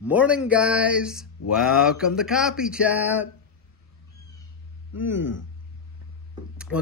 Morning, guys. Welcome to Coffee Chat. Well,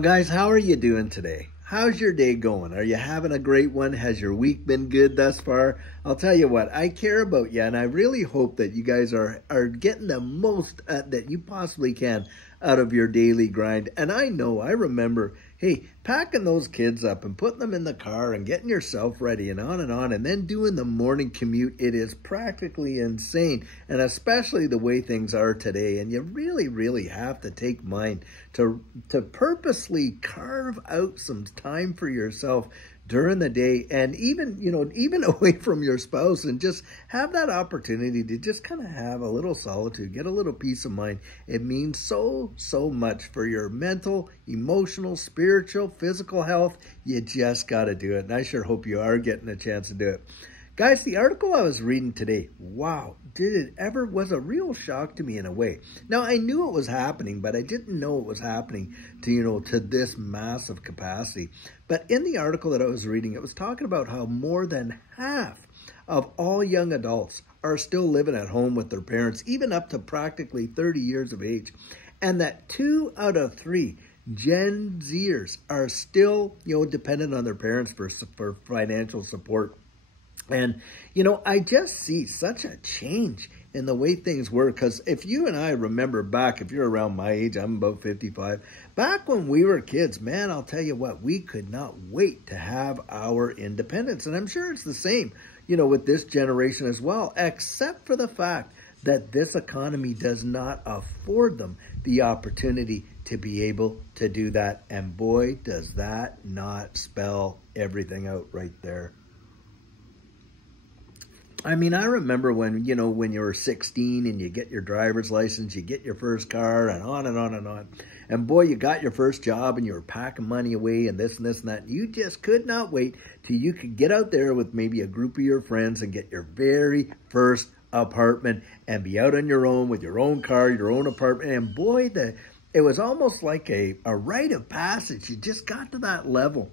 guys, how are you doing today? How's your day going? Are you having a great one? Has your week been good thus far? I'll tell you what, I care about you, and I really hope that you guys are getting the most that you possibly can out of your daily grind. And I remember, hey, packing those kids up and putting them in the car and getting yourself ready and on, and then doing the morning commute. It is practically insane, and especially the way things are today. And you really, really have to take mind to purposely carve out some time for yourself during the day, and even away from your spouse, and just have that opportunity to just kind of have a little solitude, get a little peace of mind. It means so much for your mental, emotional, spiritual, physical health. You just got to do it, and I sure hope you are getting a chance to do it. Guys, the article I was reading today, wow, was a real shock to me in a way. Now, I knew it was happening, but I didn't know it was happening to this massive capacity. But in the article that I was reading, it was talking about how more than half of all young adults are still living at home with their parents, even up to practically 30 years of age. And that 2 out of 3 Gen Zers are still, dependent on their parents for financial support. And, I just see such a change in the way things were. Because if you and I remember back, if you're around my age, I'm about 55, back when we were kids, man, I'll tell you what, we could not wait to have our independence. And I'm sure it's the same, with this generation as well, except for the fact that this economy does not afford them the opportunity to be able to do that. And boy, does that not spell everything out right there. I mean, I remember when you were 16 and you get your driver's license, you get your first car, and on and on and on. And boy, you got your first job and you were packing money away and this and this and that. You just could not wait till you could get out there with maybe a group of your friends and get your very first apartment and be out on your own with your own car, your own apartment. And boy, it was almost like a rite of passage. You just got to that level.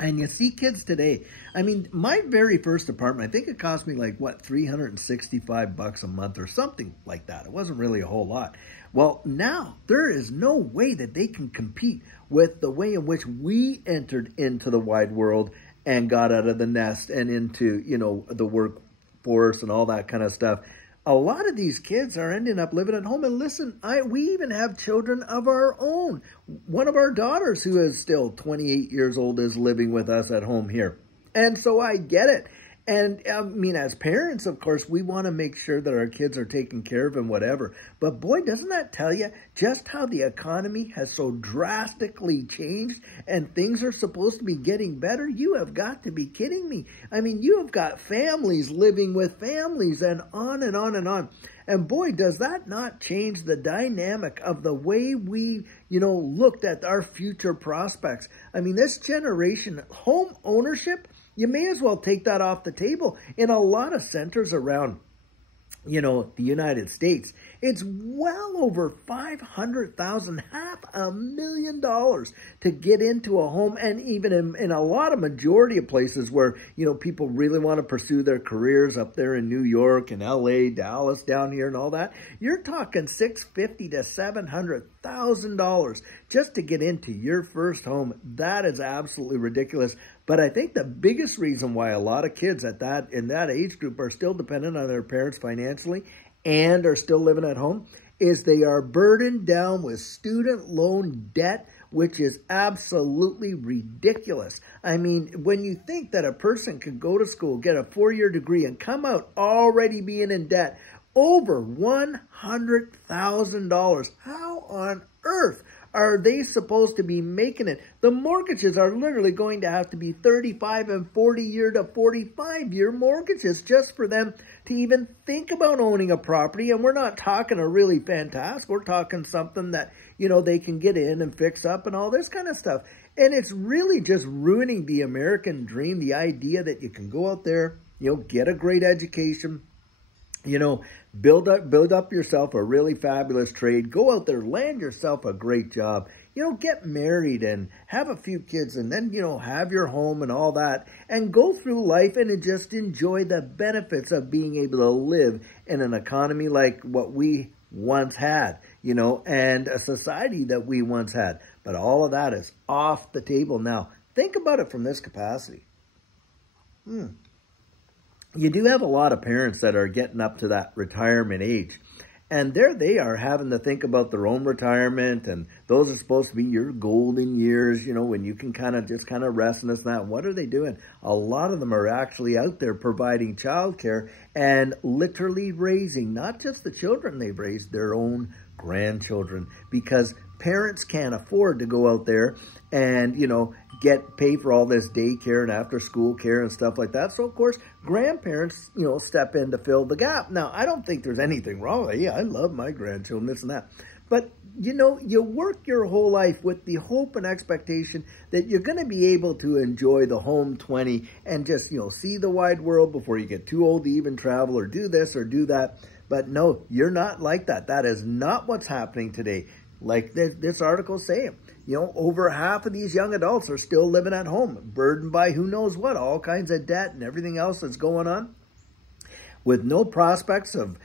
And you see kids today, I mean, my very first apartment, I think it cost me $365 a month or something like that. It wasn't really a whole lot. Well, now there is no way that they can compete with the way in which we entered into the wide world and got out of the nest and into, the workforce and all that kind of stuff. A lot of these kids are ending up living at home. And listen, we even have children of our own. One of our daughters, who is still 28 years old, is living with us at home here. And so I get it. And I mean, as parents, of course, we want to make sure that our kids are taken care of and whatever. But boy, doesn't that tell you just how the economy has so drastically changed and things are supposed to be getting better? You have got to be kidding me. I mean, you have got families living with families and on and on and on. And boy, does that not change the dynamic of the way we, looked at our future prospects. I mean, this generation, home ownership, you may as well take that off the table. In a lot of centers around, the United States, it's well over $500,000, $500,000 to get into a home. And even in a lot of majority of places where, people really want to pursue their careers up there in New York and LA, Dallas, down here and all that, you're talking $650,000 to $700,000 just to get into your first home. That is absolutely ridiculous. But I think the biggest reason why a lot of kids in that age group are still dependent on their parents financially and are still living at home is they are burdened down with student loan debt, which is absolutely ridiculous. I mean, when you think that a person could go to school, get a 4-year degree, and come out already being in debt over $100,000, how on earth are they supposed to be making it? The mortgages are literally going to have to be 35 and 40-year to 45-year mortgages just for them to even think about owning a property. And we're not talking a really fantastic. We're talking something that, they can get in and fix up and all this kind of stuff. And it's really just ruining the American dream, the idea that you can go out there, get a great education, build up yourself a really fabulous trade. Go out there, land yourself a great job. get married and have a few kids and then, have your home and all that and go through life and just enjoy the benefits of being able to live in an economy like what we once had, and a society that we once had. But all of that is off the table now. Think about it from this capacity. You do have a lot of parents that are getting up to that retirement age. And there they are having to think about their own retirement. And those are supposed to be your golden years, when you can kind of rest and this and that. What are they doing? A lot of them are actually out there providing childcare and literally raising not just the children they've raised, their own grandchildren. Because parents can't afford to go out there and, pay for all this daycare and after school care and stuff like that. So, of course, grandparents, step in to fill the gap. Now, I don't think there's anything wrong with it. Yeah, I love my grandchildren, this and that. But, you work your whole life with the hope and expectation that you're going to be able to enjoy the home 20 and just, see the wide world before you get too old to even travel or do this or do that. But no, you're not like that. That is not what's happening today. Like this article saying, over half of these young adults are still living at home, burdened by who knows what, all kinds of debt and everything else that's going on, with no prospects of,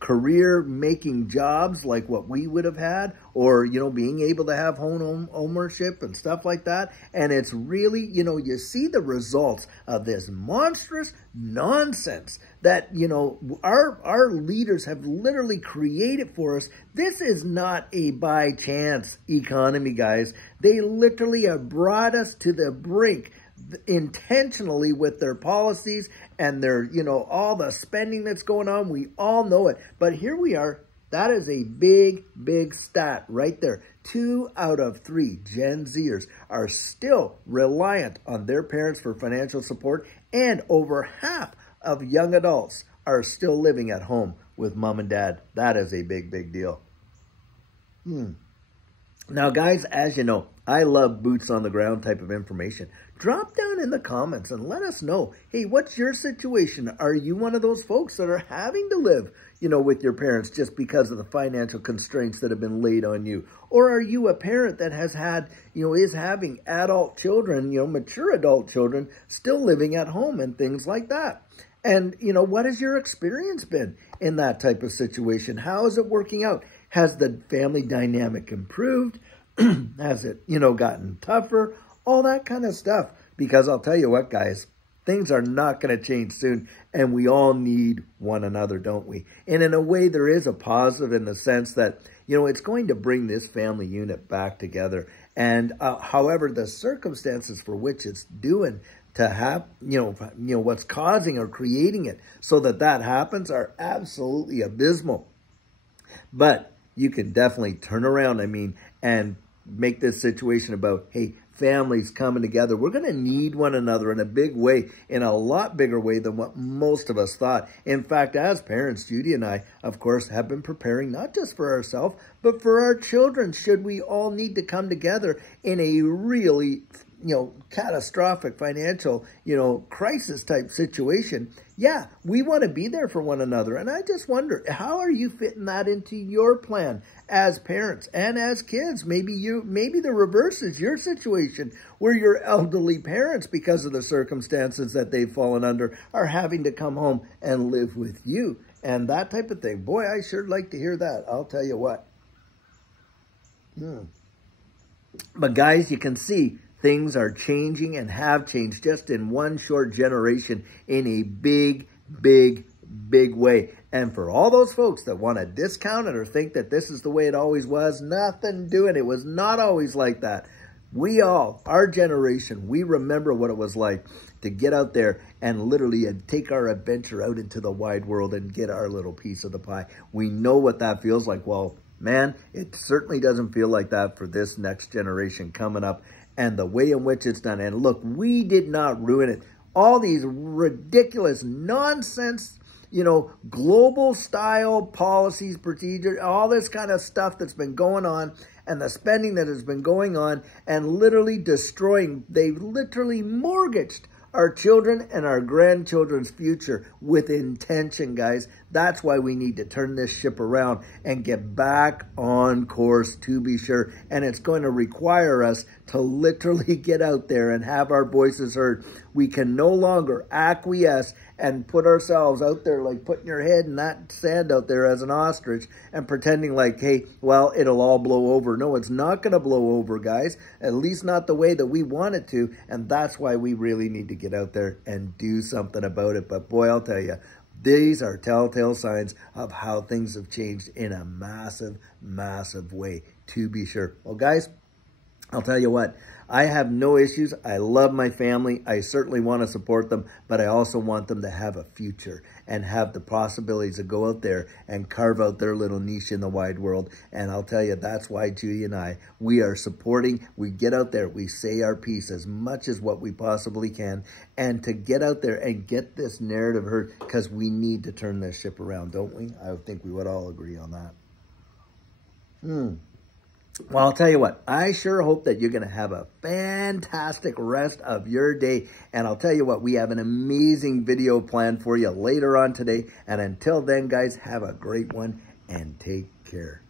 career-making jobs like what we would have had, or, being able to have home ownership and stuff like that. And it's really, you see the results of this monstrous nonsense that, our leaders have literally created for us. This is not a by chance economy, guys. They literally have brought us to the brink intentionally with their policies and their, all the spending that's going on. We all know it. But here we are. That is a big, big stat right there. 2 out of 3 Gen Zers are still reliant on their parents for financial support, and over half of young adults are still living at home with mom and dad. That is a big, big deal. Now, guys, as you know, I love boots on the ground type of information. Drop down in the comments and let us know, hey, what's your situation? Are you one of those folks that are having to live, with your parents just because of the financial constraints that have been laid on you? Or are you a parent that has had, is having adult children, mature adult children still living at home and things like that? And, what has your experience been in that type of situation? How is it working out? Has the family dynamic improved? Has it, gotten tougher? All that kind of stuff. Because I'll tell you what, guys, things are not going to change soon. And we all need one another, don't we? And in a way, there is a positive in the sense that, it's going to bring this family unit back together. And however, the circumstances for which it's doing to have, what's causing or creating it so that happens are absolutely abysmal. But you can definitely turn around, and make this situation about, hey, families coming together. We're going to need one another in a big way, in a lot bigger way than what most of us thought. In fact, as parents, Judy and I, of course, have been preparing not just for ourselves, but for our children, should we all need to come together in a really, catastrophic financial, crisis type situation. Yeah, we want to be there for one another. And I just wonder, how are you fitting that into your plan as parents and as kids? Maybe the reverse is your situation, where your elderly parents, because of the circumstances that they've fallen under, are having to come home and live with you and that type of thing. Boy, I sure like to hear that. I'll tell you what. But guys, you can see things are changing and have changed just in one short generation in a big, big, big way. And for all those folks that want to discount it or think that this is the way it always was, nothing doing. It was not always like that. We all, our generation, we remember what it was like to get out there and literally take our adventure out into the wide world and get our little piece of the pie. We know what that feels like. Well, man, it certainly doesn't feel like that for this next generation coming up and the way in which it's done. And look, we did not ruin it. All these ridiculous nonsense, global style policies, procedures, all this kind of stuff that's been going on, and the spending that has been going on and literally destroying, they literally mortgaged our children and our grandchildren's future with intention, guys. That's why we need to turn this ship around and get back on course, to be sure. And it's going to require us to literally get out there and have our voices heard. We can no longer acquiesce and put ourselves out there like putting your head in that sand out there as an ostrich and pretending like, hey, well, it'll all blow over. No, it's not going to blow over, guys. At least not the way that we want it to. And that's why we really need to get out there and do something about it. But boy, I'll tell you, these are telltale signs of how things have changed in a massive, massive way, to be sure. Well, guys, I'll tell you what, I have no issues. I love my family. I certainly want to support them, but I also want them to have a future and have the possibilities to go out there and carve out their little niche in the wide world. And I'll tell you, that's why Judy and I, we are supporting. We get out there, we say our piece as much as what we possibly can, and to get out there and get this narrative heard, because we need to turn this ship around, don't we? I think we would all agree on that. Well, I'll tell you what, I sure hope that you're going to have a fantastic rest of your day. And I'll tell you what, we have an amazing video planned for you later on today. And until then, guys, have a great one and take care.